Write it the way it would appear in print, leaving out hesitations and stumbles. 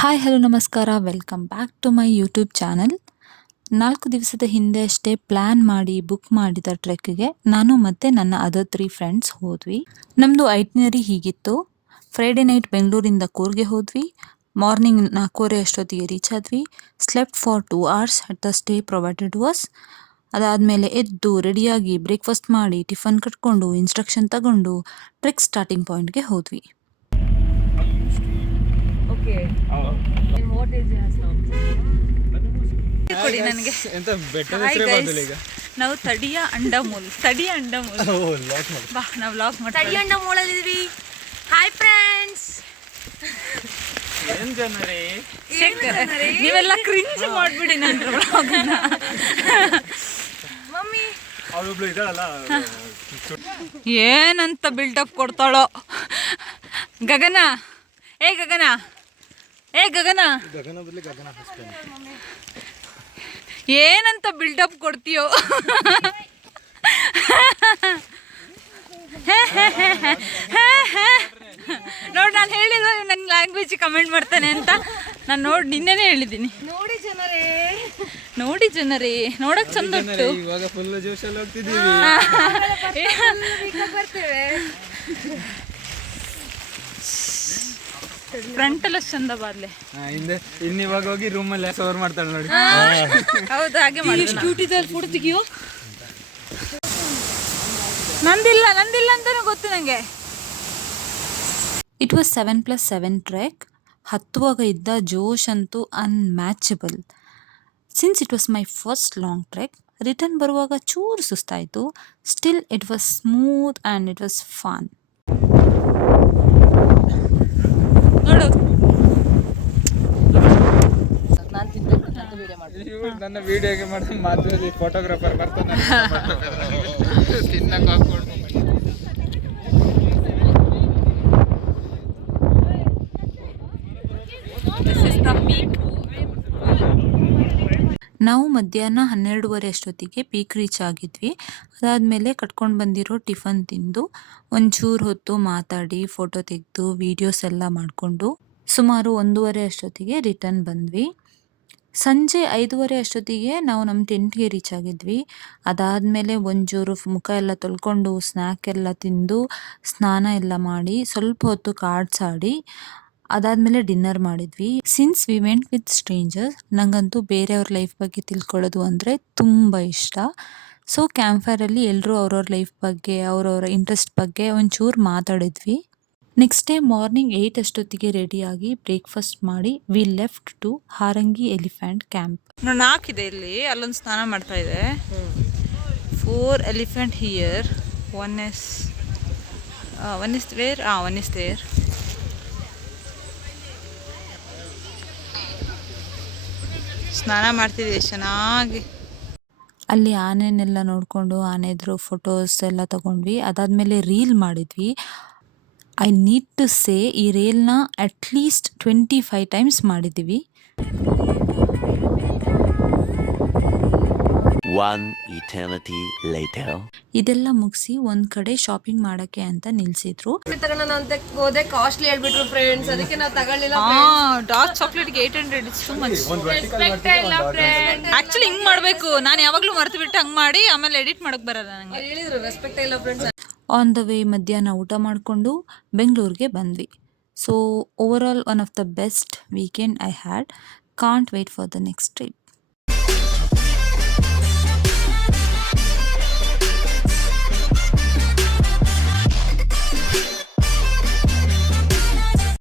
Hi hello ನಮಸ್ಕಾರ welcome back to my YouTube channel. 4 ದಿವಸದ ಹಿಂದೆ ಅಷ್ಟೇ ಪ್ಲ್ಯಾನ್ ಮಾಡಿ ಬುಕ್ ಮಾಡಿದ ಟ್ರೆಕ್ಗೆ ನಾನು ಮತ್ತು ನನ್ನ ಅದರ್ 3 ಫ್ರೆಂಡ್ಸ್ ಹೋದ್ವಿ. ನಮ್ಮದು ಐಟಿನರಿ ಹೀಗಿತ್ತು. ಫ್ರೈಡೇ ನೈಟ್ ಬೆಂಗಳೂರಿಂದ ಕೂರ್ಗೆ ಹೋದ್ವಿ. ಮಾರ್ನಿಂಗ್ 4:30 ಅಷ್ಟೊತ್ತಿಗೆ ರೀಚ್ ಆದ್ವಿ. Slept for 2 hours at the stay provided to us. ಅದಾದಮೇಲೆ ಎದ್ದು ರೆಡಿಯಾಗಿ ಬ್ರೇಕ್ಫಾಸ್ಟ್ ಮಾಡಿ ಟಿಫನ್ ಕಟ್ಕೊಂಡು ಇನ್ಸ್ಟ್ರಕ್ಷನ್ ತಗೊಂಡು ಟ್ರೆಕ್ ಸ್ಟಾರ್ಟಿಂಗ್ ಪಾಯಿಂಟ್ಗೆ ಹೋದ್ವಿ. ಕೊಡಿ ನನಗೆ. ನಾವು ತಡಿಯ ಅಂಡಮೂಲ್ ಬಾ ನಾವು ಲಾಕ್ ಮಾಡಿ ತಡಿಯ ಅಂಡಮೂಲಲ್ಲಿದ್ವಿ. Hi friends. ಏನ್ ಜನರೇ ನೀವೆಲ್ಲ ಕ್ರಿಂಜ್ ಮಾಡ್ಬಿಡಿ ನನ್ನ ವ್ಲಾಗ್ನ. ಮಮ್ಮಿ ಅವಳೊಬ್ಳು ಇದ್ದಾಳಲ್ಲ ಏನಂತ ಬಿಲ್ಡಪ್ ಕೊಡ್ತಾಳೋ. ಗಗನ ಏ ಗಗನ ಬದಲಿ ಗಗನ ಹಸ್ಬೆಂಡ್ ಏನಂತ ಬಿಲ್ಡಪ್ ಕೊಡ್ತೀಯೋ. ನೋಡಿ ನಾನು ಹೇಳಿಲ್ವ ನನ್ನ ಲ್ಯಾಂಗ್ವೇಜ್ ಕಮೆಂಟ್ ಮಾಡ್ತಾನೆ ಅಂತ. ನಾನು ನಿನ್ನೆನೇ ಹೇಳಿದ್ದೀನಿ. ನೋಡಿ ಜನರೇ ನೋಡಕ್ ಚಂದ ಉಂಟು. ಇವಾಗ ಫುಲ್ ಜೋಶಲ್ಲಿ ಹೋಗ್ತಿದ್ದೀವಿ. ಫ್ರಂಟ್ ಎಲ್ಲ ಚಂದ ಬಾರ್ಲೆ. ಹಿಂದೆ ಇನ್ನಿವಾಗ ಹೋಗಿ ರೂಮಲ್ಲಿ ಸವರ್ ಮಾಡ್ತಾಳೆ ನೋಡಿ. ಹೌದು ಹಾಗೆ ಮಾಡಿ ಫೋಟೋ ತೆಗಿಯೋ. ನಂದಿಲ್ಲ ಅಂತಾನು ಗೊತ್ತು ನನಗೆ. It was 7+7 trek. ಹತ್ತುವಾಗ ಇದ್ದ ಜೋಶ್ ಅಂತೂ unmatchable. Since it was my first long trek, return ಬರುವಾಗ ಚೂರು ಸುಸ್ತಾಯಿತು. Still it was smooth and it was fun. ನೋಡು ನನ್ನ ವಿಡಿಯೋಗೆ ಮಾಡಿದ ಮಾತ್ರ ಫೋಟೋಗ್ರಾಫರ್ ಬರ್ತಾನೆ ತಿನ್ನಕ್ಕೆ ಹಾಕೊಂಡು. ನಾವು ಮಧ್ಯಾಹ್ನ 12:30 ಅಷ್ಟೊತ್ತಿಗೆ ಪೀಕ್ ರೀಚ್ ಆಗಿದ್ವಿ. ಅದಾದಮೇಲೆ ಕಟ್ಕೊಂಡು ಬಂದಿರೋ ಟಿಫನ್ ತಿಂದು ಒಂಚೂರು ಹೊತ್ತು ಮಾತಾಡಿ ಫೋಟೋ ತೆಗೆದು ವೀಡಿಯೋಸ್ ಎಲ್ಲ ಮಾಡಿಕೊಂಡು ಸುಮಾರು 1:30 ಅಷ್ಟೊತ್ತಿಗೆ ರಿಟರ್ನ್ ಬಂದ್ವಿ. ಸಂಜೆ 5:30 ಅಷ್ಟೊತ್ತಿಗೆ ನಾವು ನಮ್ಮ ಟೆಂಟ್ಗೆ ರೀಚ್ ಆಗಿದ್ವಿ. ಅದಾದಮೇಲೆ ಒಂಚೂರು ಮುಖ ಎಲ್ಲ ತೊಳ್ಕೊಂಡು ಸ್ನ್ಯಾಕ್ ಎಲ್ಲ ತಿಂದು ಸ್ನಾನ ಎಲ್ಲ ಮಾಡಿ ಸ್ವಲ್ಪ ಹೊತ್ತು ಕಾರ್ಡ್ಸ್ ಆಡಿ ಅದಾದಮೇಲೆ ಡಿನ್ನರ್ ಮಾಡಿದ್ವಿ. Since we went with stranger's, ನನಗಂತೂ ಬೇರೆಯವ್ರ ಲೈಫ್ ಬಗ್ಗೆ ತಿಳ್ಕೊಳ್ಳೋದು ಅಂದರೆ ತುಂಬ ಇಷ್ಟ. ಸೊ ಕ್ಯಾಂಪ್ಫೈರಲ್ಲಿ ಎಲ್ಲರೂ ಅವ್ರವ್ರ ಲೈಫ್ ಬಗ್ಗೆ ಅವ್ರವ್ರ ಇಂಟ್ರೆಸ್ಟ್ ಬಗ್ಗೆ ಒಂಚೂರು ಮಾತಾಡಿದ್ವಿ. ನೆಕ್ಸ್ಟ್ ಡೇ ಮಾರ್ನಿಂಗ್ 8 ಅಷ್ಟೊತ್ತಿಗೆ ರೆಡಿಯಾಗಿ ಬ್ರೇಕ್ಫಾಸ್ಟ್ ಮಾಡಿ we left to Harangi elephant camp. 4 ಇದೆ ಇಲ್ಲಿ, ಅಲ್ಲೊಂದು ಸ್ನಾನ ಮಾಡ್ತಾ ಇದೆ. 4 elephant here. One is there. ಸ್ನಾನ ಮಾಡ್ತಿದ್ವಿ ಚೆನ್ನಾಗಿ. ಅಲ್ಲಿ ಆನೆನೆಲ್ಲ ನೋಡಿಕೊಂಡು ಆನೆದ್ರು ಫೋಟೋಸ್ ಎಲ್ಲ ತಗೊಂಡ್ವಿ. ಅದಾದಮೇಲೆ ರೀಲ್ ಮಾಡಿದ್ವಿ. ಐ ನೀಡ್ ಟು ಸೇ ಈ ರೀಲ್ನ ಅಟ್ಲೀಸ್ಟ್ 25 ಟೈಮ್ಸ್ ಮಾಡಿದ್ದೀವಿ. ಇದೆಲ್ಲ ಮುಗಿಸಿ ಒಂದ್ ಕಡೆ ಶಾಪಿಂಗ್ ಮಾಡಕ್ಕೆ ಅಂತ ನಿಲ್ಸಿದ್ರು. ಡಾರ್ಕ್ ಚಾಕ್ಲೇಟ್ಗೆ 800 ಇಟ್ಸ್ ಟು ಮಚ್. ಆಕ್ಚುಲಿ ಹಿಂಗ್ ಮಾಡ್ಬೇಕು, ನಾನು ಯಾವಾಗ್ಲೂ ಮರ್ತು ಬಿಟ್ಟು ಹಂಗ್ ಮಾಡಿ ಆಮೇಲೆ ಎಡಿಟ್ ಮಾಡಕ್ ಬರಲ್ಲ ನಂಗೆ. ಆನ್ ದ ವೇ ಮಧ್ಯಾಹ್ನ ಊಟ ಮಾಡಿಕೊಂಡು ಬೆಂಗಳೂರಿಗೆ ಬಂದ್ವಿ. So overall one of the best weekend I had. Can't wait for the next trip.